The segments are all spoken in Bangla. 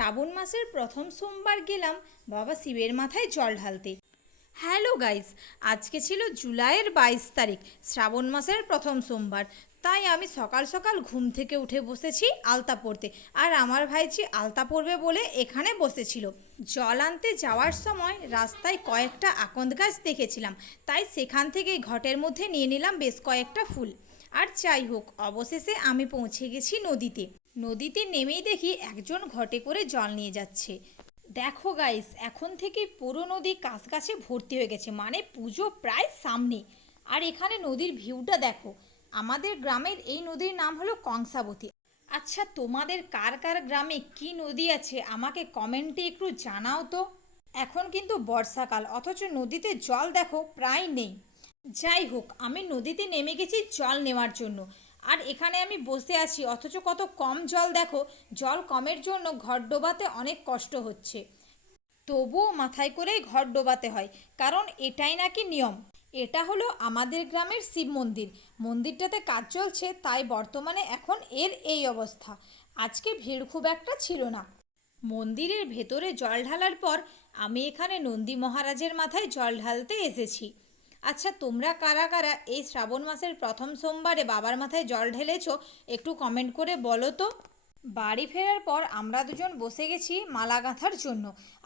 শ্রাবণ মাসের প্রথম সোমবার গেলাম বাবা শিবের মাথায় জল ঢালতে। হ্যালো গাইস, আজকে ছিল জুলাইয়ের বাইশ তারিখ, শ্রাবণ মাসের প্রথম সোমবার। তাই আমি সকাল সকাল ঘুম থেকে উঠে বসেছি আলতা পড়তে আর আমার ভাইজি আলতা পড়বে বলে এখানে বসেছিল। জল আনতে যাওয়ার সময় রাস্তায় কয়েকটা আকন্দ গাছ দেখেছিলাম, তাই সেখান থেকেই ঘটের মধ্যে নিয়ে নিলাম বেশ কয়েকটা ফুল। আর যাই হোক, অবশেষে আমি পৌঁছে গেছি নদীতে। নদীতে নেমেই দেখি একজন ঘটে করে জল নিয়ে যাচ্ছে। দেখো গাইস এখন থেকে পুরো নদী কাছ গাছে ভর্তি হয়ে গেছে মানে পুজো প্রায় সামনে। আর এখানে নদীর ভিউটা দেখো, আমাদের গ্রামের এই নদীর নাম হলো কংসাবতী। আচ্ছা তোমাদের কার কার গ্রামে কি নদী আছে, আমাকে কমেন্টে একটু জানাও তো। এখন কিন্তু বর্ষাকাল, অথচ নদীতে জল দেখো প্রায় নেই। যাই হোক, আমি নদীতে নেমে গেছি জল নেওয়ার জন্য। আর এখানে আমি বসে আছি, অথচ কত কম জল দেখো, জল কমের জন্য ঘর ডোবাতে অনেক কষ্ট হচ্ছে। তবুও মাথায় করেই ঘর ডোবাতে হয়, কারণ এটাই নাকি নিয়ম। এটা হলো আমাদের গ্রামের শিব মন্দির। মন্দিরটাতে কাজ চলছে, তাই বর্তমানে এখন এর এই অবস্থা। আজকে ভিড় খুব একটা ছিল না। মন্দিরের ভেতরে জল ঢালার পর আমি এখানে নন্দী মহারাজের মাথায় জল ঢালতে এসেছি। আচ্ছা তোমরা কারা কারা এই শ্রাবণ মাসের প্রথম সোমবারে বাবার মাথায় জল ঢেলেছো? একটু কমেন্ট করে বলো তো। বাড়ি ফেরার পর আমরা দুজন বসে গেছি মালা গাঁথার জন্য।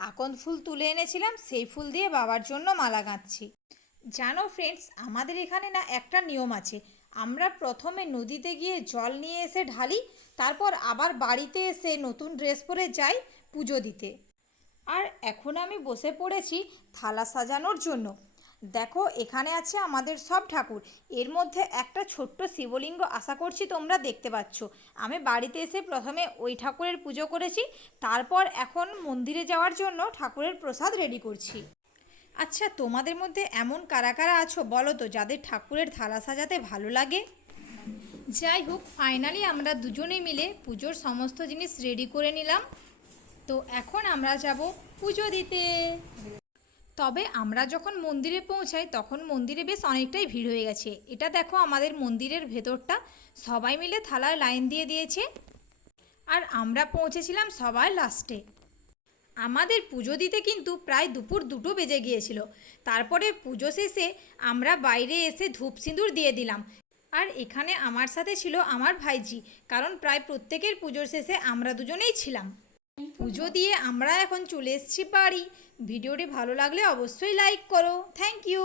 আকন্দ ফুল তুলে এনেছিলাম সেই ফুল দিয়ে বাবার জন্য মালা গাঁথছি। জানো ফ্রেন্ডস আমাদের এখানে না একটা নিয়ম আছে। আমরা প্রথমে নদীতে গিয়ে জল নিয়ে এসে ঢালি তারপর আবার বাড়িতে এসে নতুন ড্রেস পরে যাই পুজো দিতে। আর এখন আমি বসে পড়েছি থালা সাজানোর জন্য। দেখো, এখানে আছে আমাদের সব ঠাকুর। এর মধ্যে একটা ছোট্ট শিবলিঙ্গ আশা করছি তোমরা দেখতে পাচ্ছ। আমি বাড়িতে এসে প্রথমে ওই ঠাকুরের পুজো করেছি, তারপর এখন মন্দিরে যাওয়ার জন্য ঠাকুরের প্রসাদ রেডি করছি। আচ্ছা তোমাদের মধ্যে এমন কারা কারা আছো বলো তো, যাদের ঠাকুরের থালা সাজাতে ভালো লাগে? যাই হোক ফাইনালি আমরা দুজনে মিলে পুজোর সমস্ত জিনিস রেডি করে নিলাম। তো এখন আমরা যাব পুজো দিতে। তবে আমরা যখন মন্দিরে পৌঁছাই, তখন মন্দিরে বেশ অনেকটাই ভিড় হয়ে গেছে। এটা দেখো আমাদের মন্দিরের ভেতরটা। সবাই মিলে থালায় লাইন দিয়ে দিয়েছে। আর আমরা পৌঁছেছিলাম সবাই লাস্টে। আমাদের পুজো দিতে কিন্তু প্রায় দুপুর দুটো বেজে গিয়েছিল। তারপরে পুজো শেষে আমরা বাইরে এসে ধূপ সিঁদুর দিয়ে দিলাম। আর এখানে আমার সাথে ছিল আমার ভাইজি, কারণ প্রায় প্রত্যেকের পুজোর শেষে আমরা দুজনেই ছিলাম। পুজো দিয়ে আমরা এখন চলে এসেছি বাড়ি। ভিডিওটি ভালো লাগলে অবশ্যই লাইক করো। Thank you